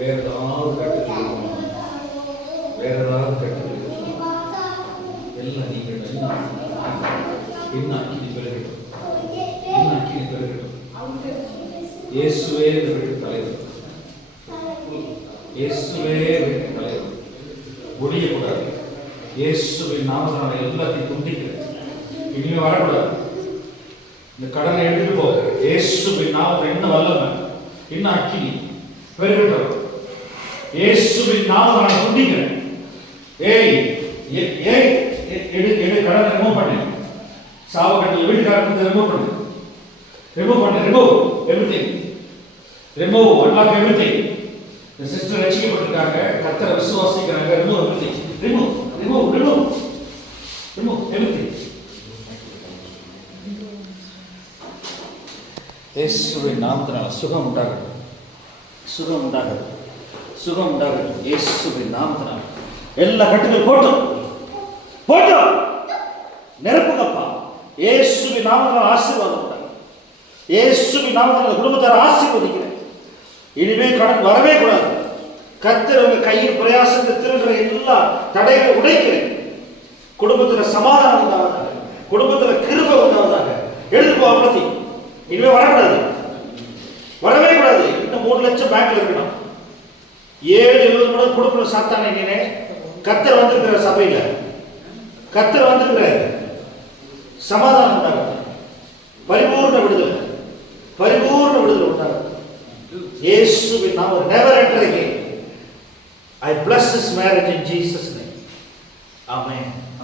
வேற ஏதாவது கட்டுக்கணும், வேற ஏதாவது கட்டுக்கணும் எல்லாம் நீங்கள் பின்னாக்கி பெருகட்டும், பின்னாக்கி பெருகட்டும். இயேசுவே இந்த வீட்டு தலைவர், இயேசுவே வீட்டு தலைவர். முடியக்கூடாது. இயேசுவின் நாமத்தினால எல்லாத்தையும் துண்டிக்கிறேன். இனிமே வரக்கூடாது. இந்த கடனை எடுத்துட்டு போக இயேசுவின் நாமத்தில் என்ன வல்லமை, என்ன அக்கினி பெருகட்டும். இயேசுவின் நாமத்தினால துண்டிக்கிறேன். ஏய் ஏய் எடு கடனை ரிமூவ் பண்ணு. சாவகட்டில் வீட்டுக்காரங்க ரிமூவ் பண்ணு, ரிமூவ் பண்ணு, remove everything, remove unlock everything. இந்த சிஸ்டர் ரட்சிக்கப்பட்டிருக்காங்க, கர்த்தரை விசுவாசிக்கிறாங்க. Remove everything, remove remove remove remove everything. இயேசுவின் நாமத்தினால சுகம் உண்டாகட்டும், சுகம் உண்டாகட்டும், சுகம் உண்டாகட்டும். இயேசுவின் நாமத்தினால எல்லா கட்டுகள் போட்டோம் போட்டோம் நிரப்புங்கப்பா. இயேசுவின் நாமத்தினால ஆசீர்வாதம் உண்டாகும். இயேசுவின் நாமத்தினால குடும்பத்தார ஆசீர்வதிக்கிறேன். இனிமே கடன் வரவே கூடாது. கர்த்தர் உங்க கையில் பிரயாசத்தை திருடுற எல்லா தடைகளை உடைக்கிறேன். குடும்பத்தில் சமாதானம் உண்டாவதாக, குடும்பத்தில் கிருபை உண்டாவதாக. எழுதுப்போ அவ்வளத்தி இனிமே வரக்கூடாது, வரவே கூடாது. இன்னும் 3 லட்சம் பேங்க்ல இருக்கணும். 7-20 மணி கொடுக்கணும். சாத்தானே நீனே, கர்த்தர் வந்திருக்கிற சபையில, கர்த்தர் வந்திருக்கிற சமாதானம் உண்டாகும். பரிபூர்ண விடுதலை, பரிபூர்ண விடுதலை உண்டாகும். இயேசுவின் நாமத்தில் never enter again. I bless this marriage in Jesus' name. Amen.